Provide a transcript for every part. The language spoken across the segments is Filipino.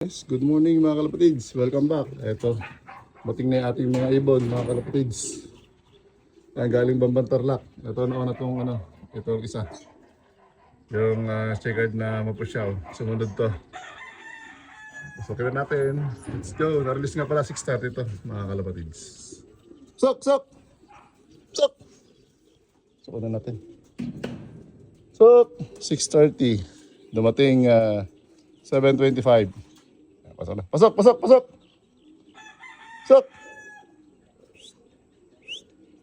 Yes, good morning mga kalapatids. Welcome back. Ito, bating na yung ating mga ibon mga kalapatids. Yan, galing Bamban Tarlac. Ito na itong ito ang isa. Yung checkered na mapusyaw. Sumunod to. So, kaya natin. Let's go. Na-release nga pala 6:30 ito mga kalapatids. Sok! Sok! Sok! Sok na natin. Sok! 6:30. Dumating 7:25. Pasok na. Pasok! Pasok! Pasok! Pasok!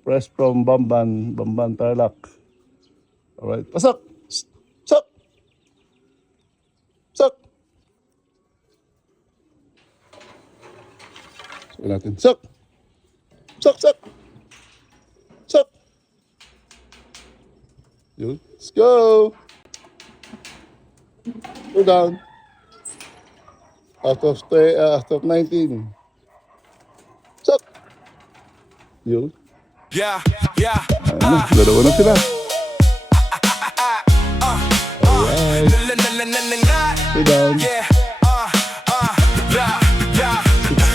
Fresh from Bamban Tarlac. Alright. Pasok! Pasok! Pasok! Pasok natin. Pasok! Pasok! Pasok! Pasok! Yun. Let's go! Go down. Out of 19. Sok! Yun. Yeah. Dalawa na sila. Alright. Stay down.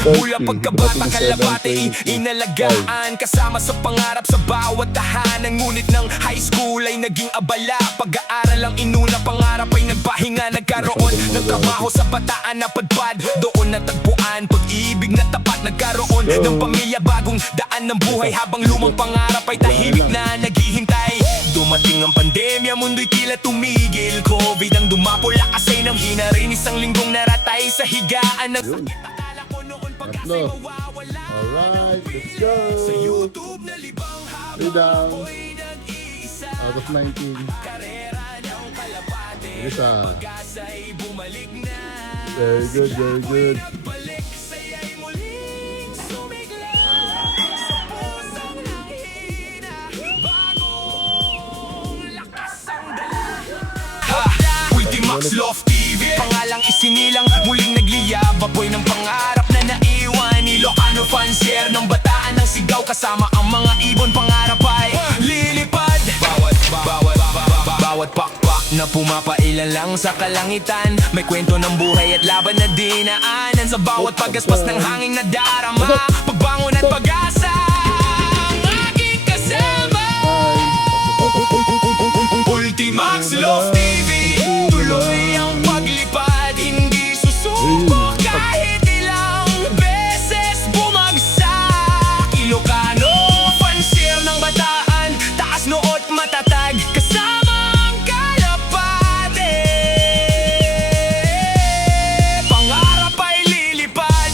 Mula pagkabata kalabati, inalagaan kasama sa pangarap sa bawat tahanan. Ngunit ng high school ay naging abala. Pag-aaral ang inuna, pangarap ay nagpahinga. Nagkaroon ng trabaho sa bataan na padpad. Doon natagpuan pag-ibig na tapat. Nagkaroon ng pamilya, bagong daan ng buhay. Habang lumang pangarap ay tahimik na naghihintay. Dumating ang pandemya, mundo'y tila tumigil. COVID ang dumapo, lakas ay nang hina rin. Isang linggong naratay sa higaan ng sakit. Akala ko noon pag-asa ay mawawala. Alright, let's go. Sa YouTube na libang Stay habang down. ako'y nag-iisa. Out of 19. Karera ng kalapate, Isa. pag-asa'y bumalik na. Very good, very good. Nagbalik, saya'y muling sumigla. Sa pusong nahihina, bagong lakas ang dala. Ultimax Love TV, pangalang isinilang, muling nagliyab. Apoy ng pangarap na naiwan. Ilocano fancier ng bataan ng sigaw. Kasama ang mga ibon, pangarap ay lilipad. Bawat pakpak na pumapailan lang sa kalangitan. May kwento ng buhay at laban na dinaanan. Sa bawat paggaspas ng hangin na darama, pagbangon at pag-asa ang aking kasama. Ultimax Love TV, tuloy ang paglipad. Hindi susuko kahit ilang beses bumagsak. Ilocano, fancier ng bataan, taas noot matatag, kasama ang kalapate. Pangarap ay lilipad.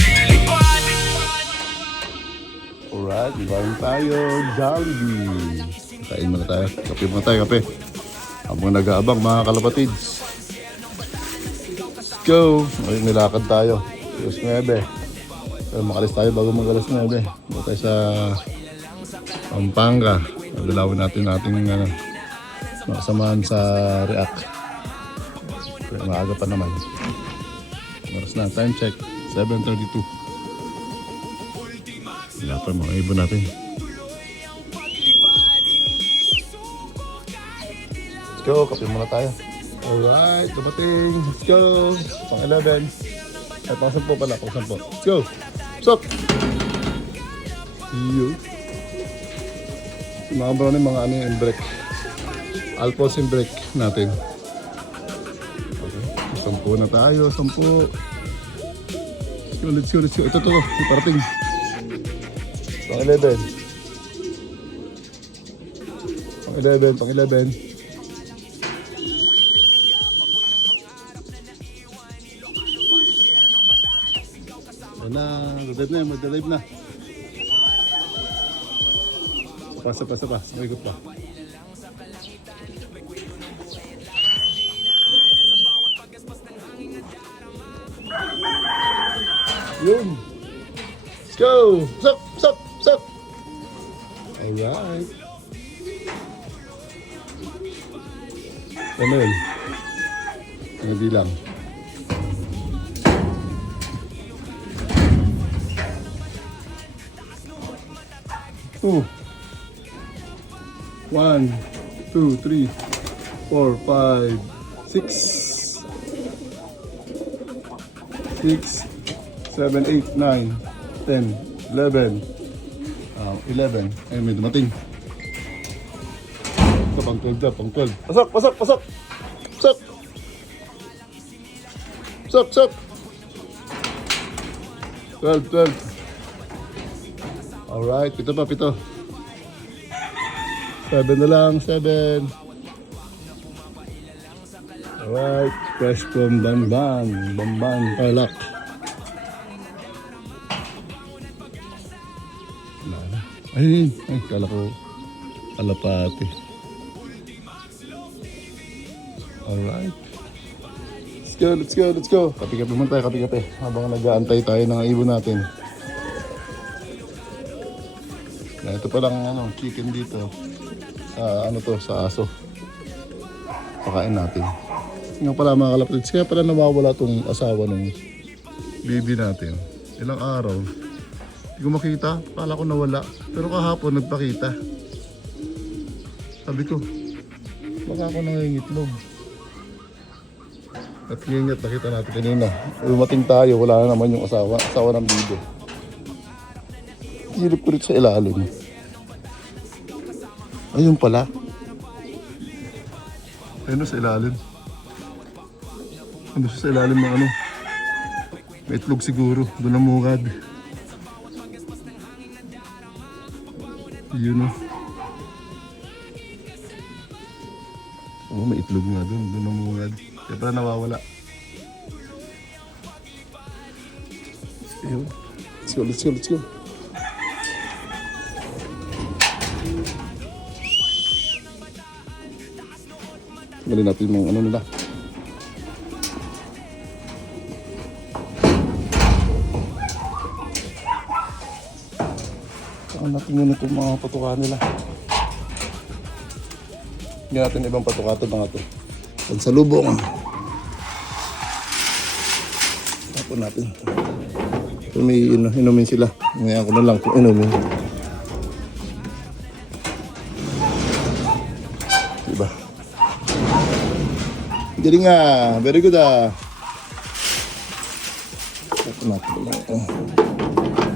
Lilipad. Alright, ibahin tayo. Jollibee. Kain muna tayo. Kape muna tayo, kape. Habang nag-aabang mga kalapatids. Let's go. Ngayon nilakad tayo. Alas 9. Pero makalis tayo bago mag-alas 9. Bago tayo sa Pampanga. Dalawin natin ating makasamahan sa React. Pero maaga pa naman. Oras na. Time check. 7:32. Wala pa mga ibon natin. Let's go, kape muna tayo. Alright, dumating. Let's go. Pang 11. Ay, pang 10 pala, pang 10. Let's go. Stop. Yo. Mga bro ni mga yung brake. Alpos yung brake natin. Okay. 10 na tayo, 10. Let's go, let's go. Ito, parating. Pang 11. Pang 11. Ayan na, madalive na. Sapa. Maikot pa. Yun. Let's go. Sup. Alright. Ano yun? Hindi lang. 1, 2, 3, 4, 5, 6, 7, 8, 9, 10, 11. 11. Ayun, may dumating. Ito, pang 12 dyan, pang 12. Pasok, pasok, pasok! Pasok! Pasok, pasok! 12, 12. Alright, pito pa, pito. 7 na lang, 7. Alright, fresh from Bamban, Tarlac. Ay, kala ko kalapati. Alright. Let's go, let's go. Kapi-kapi muna tayo, kapi-kapi. Habang nag-aantay tayo ng ibon natin. Ito pa lang chicken dito. Sa aso. Pakain natin. Nga pala mga kalapatids, kaya pala nawawala tong asawa ng baby natin. Ilang araw. Hindi ko makita, kala ko nawala. Pero kahapon nagpakita. Sabi ko, baka ako nangingitlog. At ngingat nakita natin kanina. Umating tayo, wala na naman yung asawa ng bibi. Hilip ko rin sa ilalim. Ayun pala. Ayun sa ilalim. Ano sa ilalim ng ano? May itlog siguro. Doon ang mungad. Yun o. Oh, may itlog nga doon. Doon ang mungad. Kaya pala nawawala. Ayun. Let's go, let's go, let's go. Gali natin yung ano nila. Saan natin muna itong mga patuka nila. Hindi natin ibang patuka ito mga ito. Pagsalubong. Tapon natin. Kung may inumin sila. Ngayon ko na lang kung inumin. Diba? Galing nga. Very good ah. Tapon natin lang ito.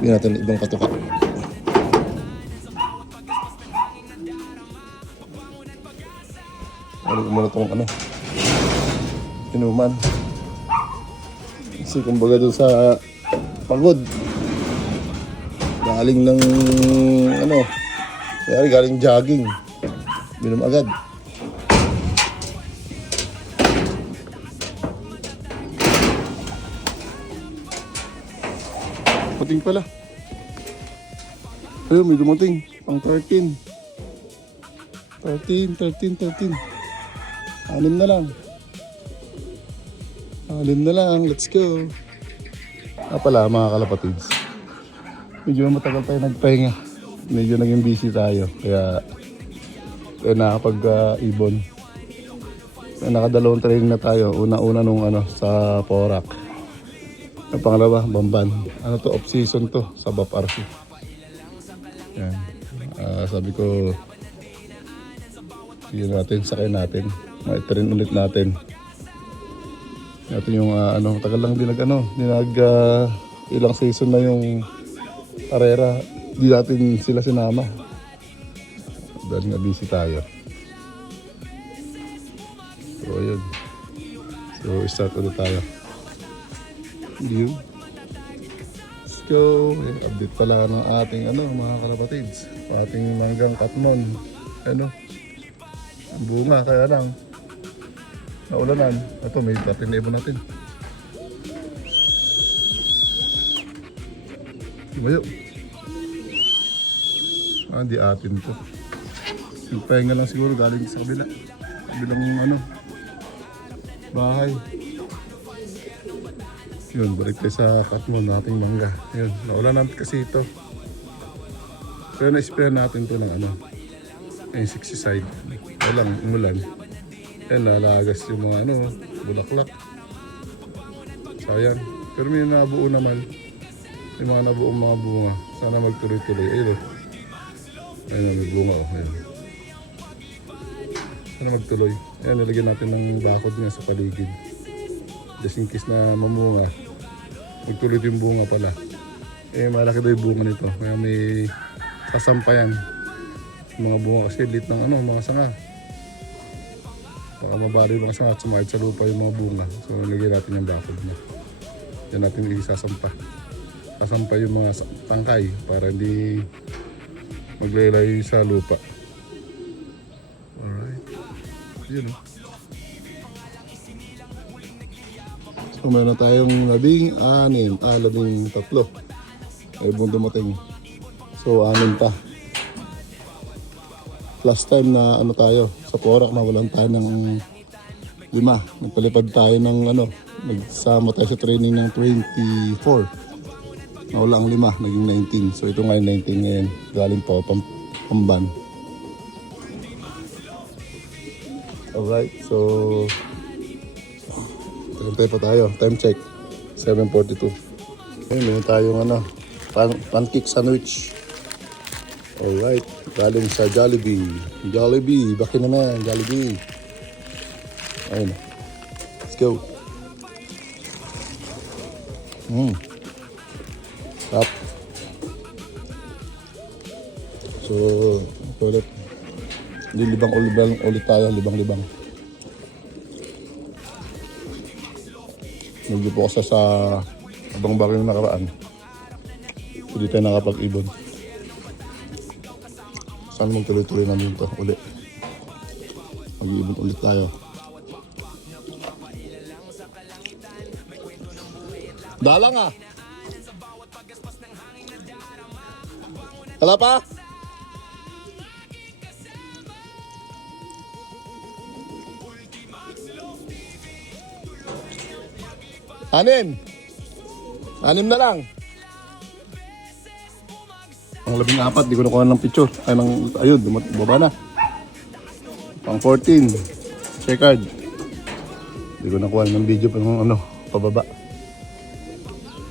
Hindi natin ibang patuka. Ano ko muna itong inuman. Kasi kumbaga doon sa pagod. Galing ng galing jogging. Binom agad. Dumating pala. Ayun, may dumating. Pang 13. 13. 6 na lang. 6 na lang. Let's go. Pala mga kalapatids. Medyo matagal tayo nagpahinga. Medyo naging busy tayo. Kaya nakapag-ibon. Nakadalawang training na tayo. Una-una nung sa Porac. Ang pangalawa, Bamban. Off-season to sa BAP-RC. Yan. Sabi ko, sige natin, sakay natin. Ma-train ulit natin. Natin yung tagal lang din ilang season na yung karera. Di natin sila sinama. Dahil nga busy tayo. So ayun. So start ulit tayo. Yun. Let's go. Update pala ng ating mga kalapatids. Ating manggang katmon. Bunga kaya lang. Naulanan. Ito may dating na ibon natin. Tumayo. Hindi atin to. Nagpahinga lang siguro galing sa kabila. Kabilang bahay. Yun, balik tayo sa katmon nating mangga. Yun, naulanan kasi ito. Pero na-spray natin to ng yung 60 side. Walang umulan. Yan, lalagas yung mga bulaklak. Sayang. Pero may nabuo naman. May mga nabuong mga bunga. Sana magtuloy-tuloy. Ayun. Ayun, may bunga. Ayun. Sana magtuloy. Ayan, nilagyan natin ng bakod nga sa paligid. Just in case na mamunga, magtuloy yung bunga pala. Eh, malaki daw yung bunga nito. Kaya may kasampayan. Mga bunga kasi lit ng mga sanga. Baka mabari yung mga sanga at sumahid sa lupa yung mga bunga. So, nilagyan natin yung bakod niya. Yan natin isasampa. Kasampa yung mga tangkay para hindi maglaylay sa lupa. Alright. Yun. So, meron tayong 13. 13. Ay buong dumating. So, 6 pa. Last time na tayo sa Porac, nawalan tayo ng 5. Nagpalipad tayo ng nagsama tayo sa training ng 24. Nawala ang 5, naging 19. So ito ngayon 19 ngayon. Galing po Pamban. Alright, so tagantay pa tayo. Time check 7:42. Okay, meron tayong pancake sandwich. Alright, galing sa Jollibee. Jollibee, baki naman, Jollibee. Ayun. Let's go. Up. So, ulit. Libang ulit tayo, libang. Medyo po kasi sa abang baril na nakaraan. Hindi tayo nakapag-ibon. Saan mong tuloy-tuloy namin ito ulit. Mag-iibon ulit tayo. Dalang ah! Wala pa? Anim na lang. Ang 14, di ko nakuha ng picture. Ayun, baba na. Pang 14, checkered. Di ko nakuha ng video pa ng pababa.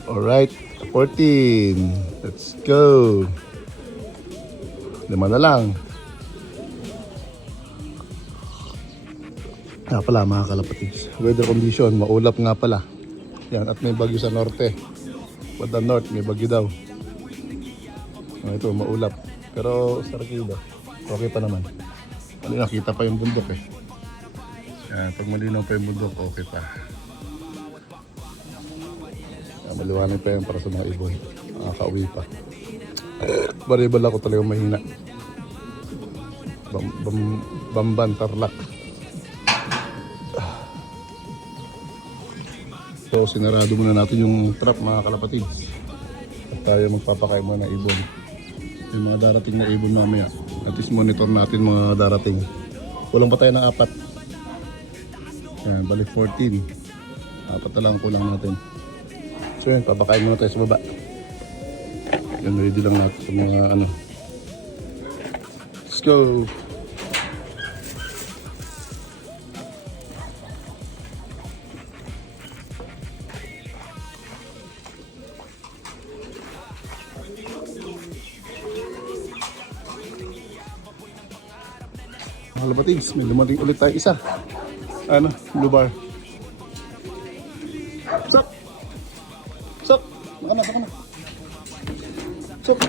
Alright, 14. Let's go. 5 na lang. Nga pala mga kalapatids. Weather condition, maulap nga pala. Yan, at may bagyo sa norte. Banda north, may bagyo daw. Ito, maulap. Pero sa Arquida, okay pa naman. Nakita pa yung bundok eh. Yan, pag malinaw pa yung bundok, okay pa. Yan, maliwanag pa yan para sa mga ibon. Nakaka-uwi pa. Baribal ako talagang mahina. Bamban, Tarlac. So sinarado muna natin yung trap mga kalapatids. At tayo magpapakain muna ng ibon. Yung mga darating na ibon mamaya. At least monitor natin mga darating. Kulang pa tayo ng 4. Yan, balik 14. 4 na lang kulang natin. So yun, papakain muna tayo sa baba. Yan, ready lang natin sa mga Let's go! Mga kalapatids, may dumating ulit tayo isa. Blue bar. Sok! Sok! Baka na. Sok!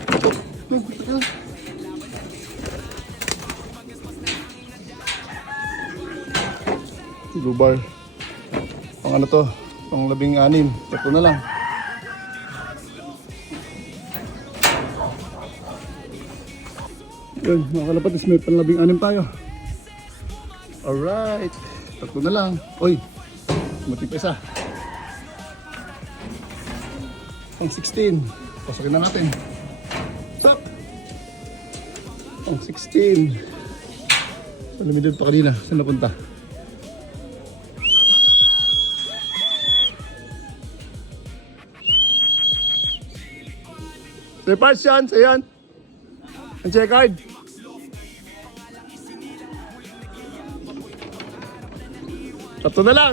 Blue bar. Pang to? Pang 16. 3 na lang. Yun, mga kalapatids, may pang 16 tayo. Alright. 3 na lang. Uy, dumating pa isa. Pang 16. Pasokin na natin. Sok! Pang 16. So, lumidod pa kanina. Saan napunta? May parts yan. Sa'yo yan. Ang check card. Tatlo na lang.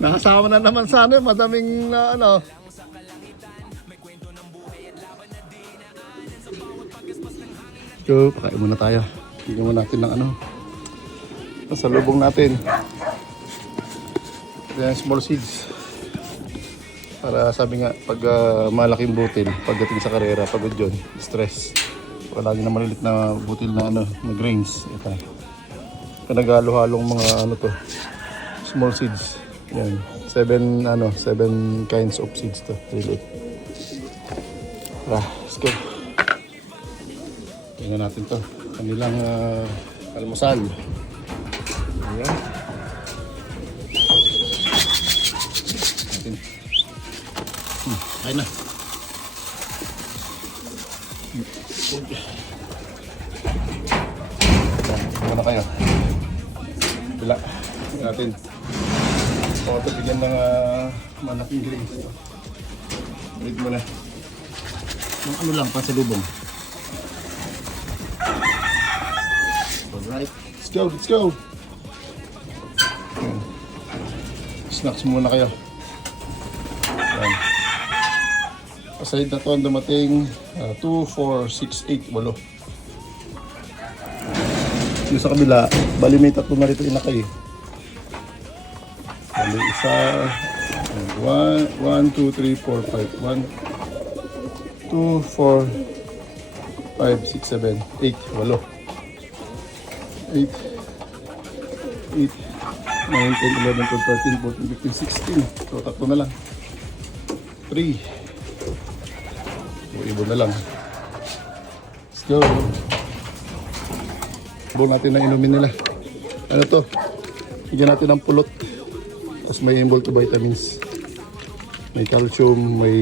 Nakasama na naman sana. Madaming So, pakain muna tayo. Bigyan muna natin ng ano. Sa lubong natin. Ayan, small seeds. Para sabi nga, pag malaking butil, pagdating sa karera, pagod yun, stress. Pag lagi na malilit na butil na ano, na grains. Ito. Pinagalo-halong mga ano to, small seeds. Yan. 7 kinds of seeds to. Really. Let's go. Tingnan natin to. Kanilang almusal. Ayan. Natin. Ayun na. Muna kayo. Pila. Tingnan natin. O, ito bigyan ng malaking grains. Balik mo na. Yung ano lang, pasalubong. Alright. Let's go, let's go. Ayan. Snacks muna kayo. Ayan. Aside na to, dumating 2, 4, 6, 8, 8. Yung sa kabila, bali may tatlo na rito inakay. Bali isa, 1, 2, 3, 4, 5. 1, 2, 4, 5, 6, 7, 8, 8. 8, 9, 10, 11, 12, 13, 14, 15, 16. So, tatlo na lang. 3. Ibo na lang. Let's go. Ibo natin na inumin nila. Ano to? Higyan natin ng pulot. Tapos may multivitamins. May calcium, may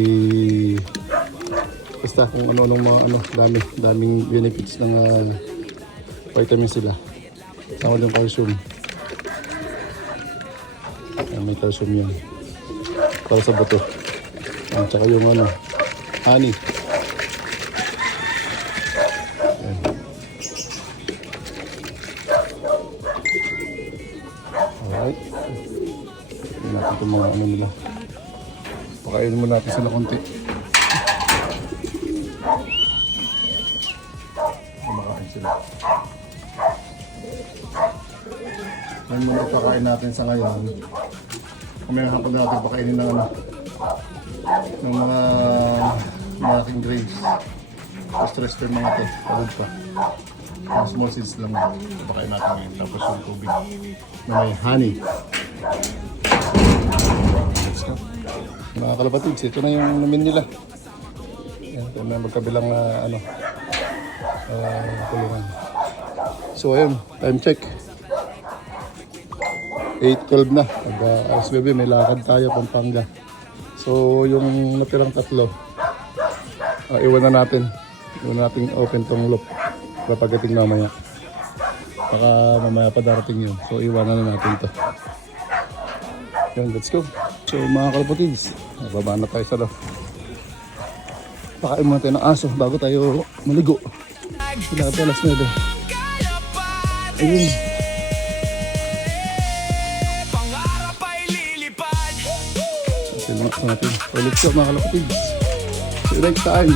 basta kung ano-anong mga daming benefits ng vitamins sila. Sama yung calcium. Ayan, may calcium yan. Para sa buto. At saka yung honey. Ayan. Alright. Tignan natin itong mga nila. Pakainin mo natin sila konti. Kumakain sila. Yan muna pakain natin sa ngayon. Kamaya hapon natin pakainin ng ng mga malaking grains. Stress for mga to. Pagod pa. Mga small seeds lang. Pakain natin ngayon. Tapos yung tubig na may honey. Let's go. Mga kalapatids, ito na yung namin nila. Yan, ito na magkabilang kulungan. So ayun, time check. 8:12 na. Alas 9, may lakad tayo, Pampanga. So yung natirang tatlo, iwan na natin. Iwan natin open tong loop. Papagating mamaya. Baka mamaya pa darating yun. So iwanan na natin to. Yan, let's go. So mga kalapatids, bababa na tayo sa loob. Pakain muna tayo ng aso bago tayo maligo. Sila ka alas 9. Ayun. Ito natin. So let's go mga kalapatids. See you next time.